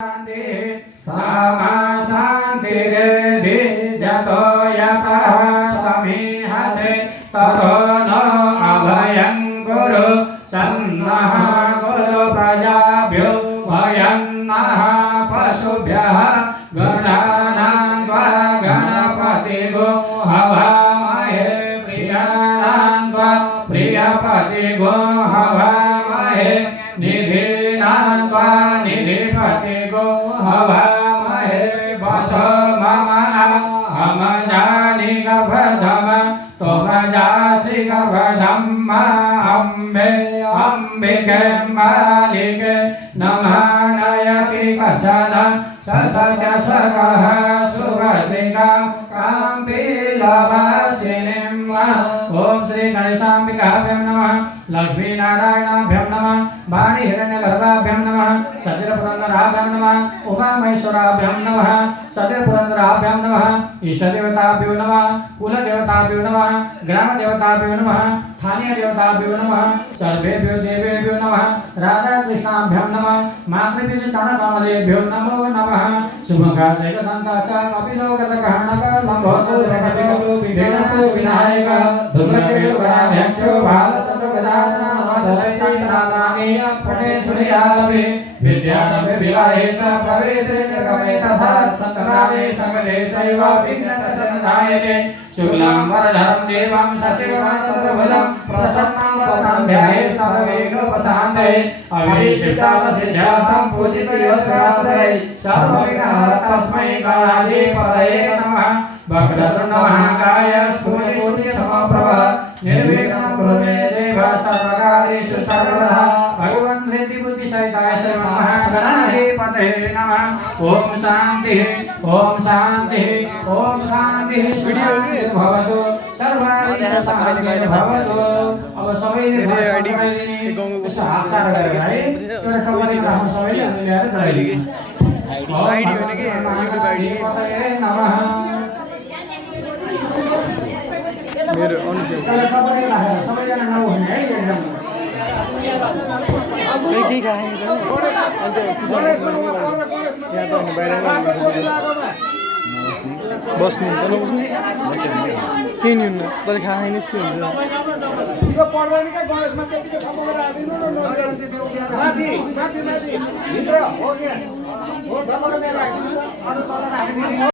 सामा शान्तिरेधि जतो यतः समीहसे ततो नो अभयं कुरु सन्नः कुरु प्रजाभ्यो वयन्नः पशुभ्यः गणानां त्वा गणपतिगो हवामहे प्रियाणां त्वा प्रियपतिगो हवामहे निधीनां त्वा निधिपतिगो हवामहे वसो मम हम जानि गर्भधम त्वम जासि गर्भधम् अम्बे अम्बिके मालिके नमः नयति कशन ससजसकः सुभद्रिका काम्पीलवासिनीं ॐ श्री गणेशाम्बिकाभ्यां नमः लक्ष्मीनारायणाभ्यां नमः वाणीहिरण्यगर्भाभ्यां नमः सचिरपुरन्दराभ्यां नमः उमामहेश्वराभ्यां नमः सचिरपुरन्दराभ्यां नमः इष्टदेवताभ्यो नमः कुलदेवताभ्यो नमः ग्रामदेवताभ्यो नमः स्थानीयदेवताभ्यो नमः सर्वेभ्यो देवेभ्यो नमः राधाकृष्णाभ्यां नमः मातृपितृचरणकमलेभ्यो नमो नमः शुभकार्यकदन्तकपिलोकतकहनकलम्भोतो विघ्नेशो विनायक दुर्लभेयुगणाध्यक्षो भारततपदानामधशैतानामे पठे श्रीयावे विद्यारम्भे विवाहे च प्रवेशे च गमे तथा संग्रामे सकले चैव विघ्नप्रशमनायके शुक्लाम्बरधरं देवं शशिवर्णं प्रसन्नं वदनं ध्याये सर्वविघ्नोपशान्तये अभिषिक्तावसिद्ध्यार्थं पूजितयोस्वास्त्रये सर्वविघ्नहरं तस्मै गणाधिपतये नमः वक्रतुण्डमहाकाय सूर्यकोटिसमप्रभ निर्विघ्नं कुरु मे देव सर्वकार्येषु सर्वदा भगवन् बुद्धिसहिताय श्रीमहागणाधिपतये नमः ओम शांति ओम शांति ओम शांति भवतु सर्वारिष्टशान्तिः भवतु। अब सबैले यसो हातसार गरेर है एउटा खबरले राख्नु सबैले ल्याएर चलाइदिनु आइडी भने के युट्युब आइडी नमः मेरो अनुसार खबरले राखेर सबैजना नहुने है एकदम के खाएंगे सर अन्त यहाँ त बाहिर बस्ने त नबस्ने के नि हुन्न तैँले खाएनस् के हुन्छ यो पर्दैन क्या गणेशमा त्यतिकै सबै गरेर हालिदिनु न माथि माथि माथि भित्र हो क्या हो धमक दिएर राखिदिनु अरु तल राख्दिनु